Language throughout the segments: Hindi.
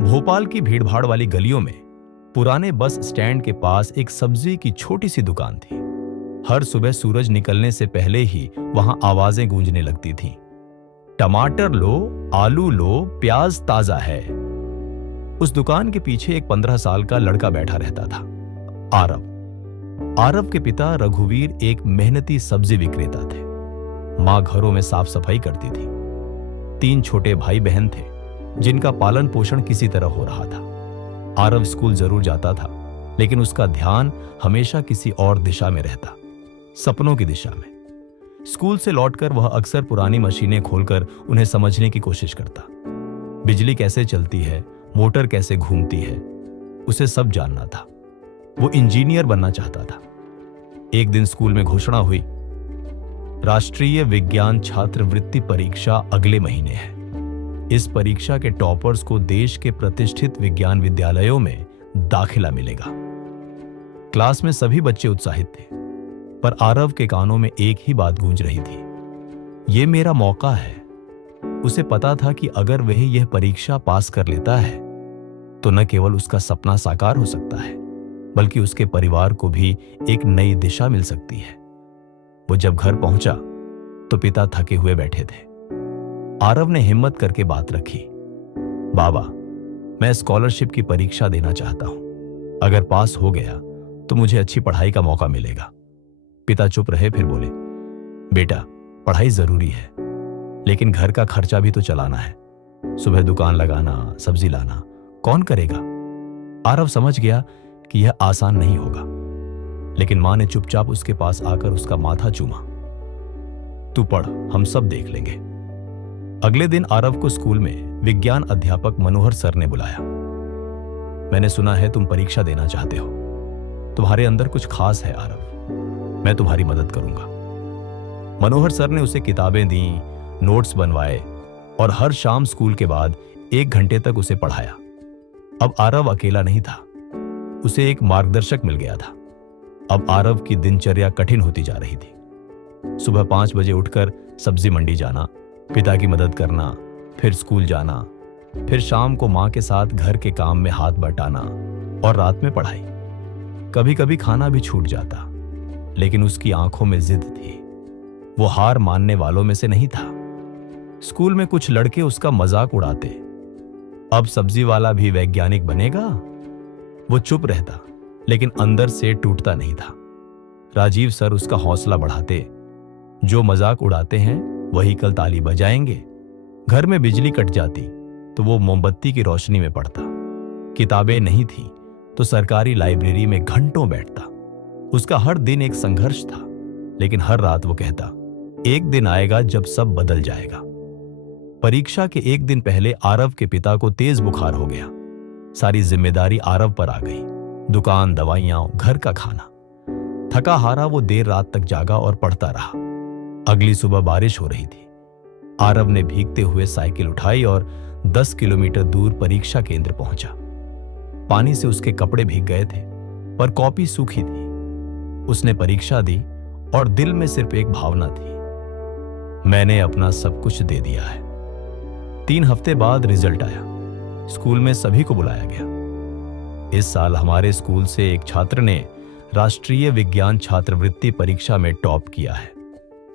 भोपाल की भीड़भाड़ वाली गलियों में पुराने बस स्टैंड के पास एक सब्जी की छोटी सी दुकान थी। हर सुबह सूरज निकलने से पहले ही वहां आवाजें गूंजने लगती थीं। टमाटर लो, आलू लो, प्याज ताजा है। उस दुकान के पीछे एक 15 साल का लड़का बैठा रहता था, आरव। आरव के पिता रघुवीर एक मेहनती सब्जी विक्रेता थे। मां घरों में साफ सफाई करती थी। 3 छोटे भाई बहन थे जिनका पालन पोषण किसी तरह हो रहा था। आरव स्कूल जरूर जाता था, लेकिन उसका ध्यान हमेशा किसी और दिशा में रहता, सपनों की दिशा में। स्कूल से लौटकर वह अक्सर पुरानी मशीनें खोलकर उन्हें समझने की कोशिश करता। बिजली कैसे चलती है, मोटर कैसे घूमती है, उसे सब जानना था। वो इंजीनियर बनना चाहता था। एक दिन स्कूल में घोषणा हुई, राष्ट्रीय विज्ञान छात्रवृत्ति परीक्षा अगले महीने है। इस परीक्षा के टॉपर्स को देश के प्रतिष्ठित विज्ञान विद्यालयों में दाखिला मिलेगा। क्लास में सभी बच्चे उत्साहित थे, पर आरव के कानों में एक ही बात गूंज रही थी, यह मेरा मौका है। उसे पता था कि अगर वह यह परीक्षा पास कर लेता है तो न केवल उसका सपना साकार हो सकता है, बल्कि उसके परिवार को भी एक नई दिशा मिल सकती है। वो जब घर पहुंचा तो पिता थके हुए बैठे थे। आरव ने हिम्मत करके बात रखी, बाबा, मैं स्कॉलरशिप की परीक्षा देना चाहता हूं। अगर पास हो गया तो मुझे अच्छी पढ़ाई का मौका मिलेगा। पिता चुप रहे, फिर बोले, बेटा, पढ़ाई जरूरी है, लेकिन घर का खर्चा भी तो चलाना है। सुबह दुकान लगाना, सब्जी लाना कौन करेगा? आरव समझ गया कि यह आसान नहीं होगा, लेकिन मां ने चुपचाप उसके पास आकर उसका माथा चूमा। तू पढ़, हम सब देख लेंगे। अगले दिन आरव को स्कूल में विज्ञान अध्यापक मनोहर सर ने बुलाया। मैंने सुना है तुम परीक्षा देना चाहते हो। तुम्हारे अंदर कुछ खास है आरव, मैं तुम्हारी मदद करूंगा। मनोहर सर ने उसे किताबें दी, नोट्स बनवाए और हर शाम स्कूल के बाद 1 घंटे तक उसे पढ़ाया। अब आरव अकेला नहीं था, उसे एक मार्गदर्शक मिल गया था। अब आरव की दिनचर्या कठिन होती जा रही थी। सुबह 5 बजे उठकर सब्जी मंडी जाना, पिता की मदद करना, फिर स्कूल जाना, फिर शाम को मां के साथ घर के काम में हाथ बटाना और रात में पढ़ाई। कभी कभी खाना भी छूट जाता, लेकिन उसकी आंखों में जिद थी। वो हार मानने वालों में से नहीं था। स्कूल में कुछ लड़के उसका मजाक उड़ाते, अब सब्जी वाला भी वैज्ञानिक बनेगा। वो चुप रहता, लेकिन अंदर से टूटता नहीं था। राजीव सर उसका हौसला बढ़ाते, जो मजाक उड़ाते हैं वही कल ताली बजाएंगे। घर में बिजली कट जाती तो वो मोमबत्ती की रोशनी में पढ़ता। किताबें नहीं थी तो सरकारी लाइब्रेरी में घंटों बैठता। उसका हर दिन एक संघर्ष था, लेकिन हर रात वो कहता, एक दिन आएगा जब सब बदल जाएगा। परीक्षा के 1 दिन पहले आरव के पिता को तेज बुखार हो गया। सारी जिम्मेदारी आरव पर आ गई, दुकान, दवाइयां, घर का खाना। थका हारा वो देर रात तक जागा और पढ़ता रहा। अगली सुबह बारिश हो रही थी। आरव ने भीगते हुए साइकिल उठाई और 10 किलोमीटर दूर परीक्षा केंद्र पहुंचा। पानी से उसके कपड़े भीग गए थे, पर कॉपी सूखी थी। उसने परीक्षा दी और दिल में सिर्फ एक भावना थी, मैंने अपना सब कुछ दे दिया है। 3 हफ्ते बाद रिजल्ट आया। स्कूल में सभी को बुलाया गया। इस साल हमारे स्कूल से एक छात्र ने राष्ट्रीय विज्ञान छात्रवृत्ति परीक्षा में टॉप किया है,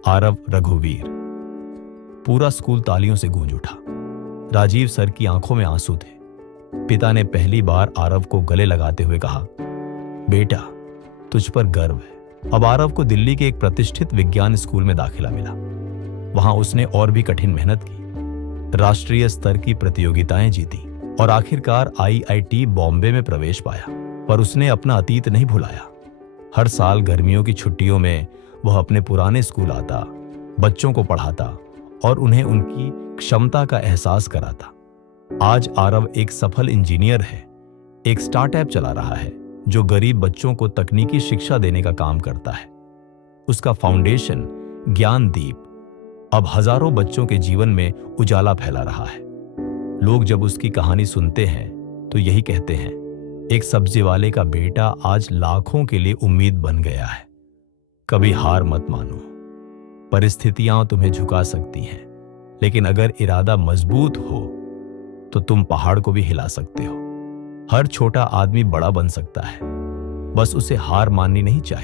आरव रघुवीर। पूरा स्कूल तालियों से गूंज उठा। राजीव सर की आंखों में आंसू थे। पिता ने पहली बार आरव को गले लगाते हुए कहा, बेटा, तुझ पर गर्व है। अब आरव को दिल्ली के एक प्रतिष्ठित विज्ञान स्कूल में दाखिला मिला। वहां उसने और भी कठिन मेहनत की, राष्ट्रीय स्तर की प्रतियोगिताएं जीती और आखिरकार IIT बॉम्बे में प्रवेश पाया। पर उसने अपना अतीत नहीं भुलाया। हर साल गर्मियों की छुट्टियों में वह अपने पुराने स्कूल आता, बच्चों को पढ़ाता और उन्हें उनकी क्षमता का एहसास कराता। आज आरव एक सफल इंजीनियर है, एक स्टार्टअप चला रहा है जो गरीब बच्चों को तकनीकी शिक्षा देने का काम करता है। उसका फाउंडेशन ज्ञान दीप अब हजारों बच्चों के जीवन में उजाला फैला रहा है। लोग जब उसकी कहानी सुनते हैं तो यही कहते हैं, एक सब्जी वाले का बेटा आज लाखों के लिए उम्मीद बन गया है। कभी हार मत मानो। परिस्थितियां तुम्हें झुका सकती हैं, लेकिन अगर इरादा मजबूत हो तो तुम पहाड़ को भी हिला सकते हो। हर छोटा आदमी बड़ा बन सकता है, बस उसे हार माननी नहीं चाहिए।